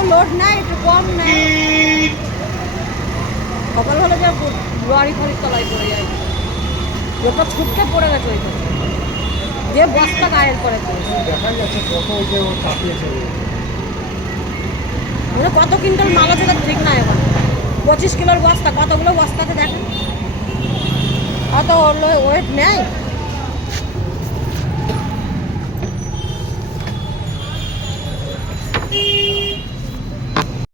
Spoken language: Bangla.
কেউ লোড নেয় একটু কম নেয়, সকাল হলে যে লরি ফরির তলায় পড়ে যায়, লোকটা ছুটকে পড়ে গেছে ওই পাশে, যে বস্তা গায়ের করে পড়েছে। দেখা যাচ্ছে কত ওই যে ও চাপিয়েছে। মানে কত কুইন্টাল মাল আছে তার ঠিক নাই এখন, 25 কিলোর বস্তা, কতগুলো বস্তাতে দেখেন, অত ওয়েট নেয়।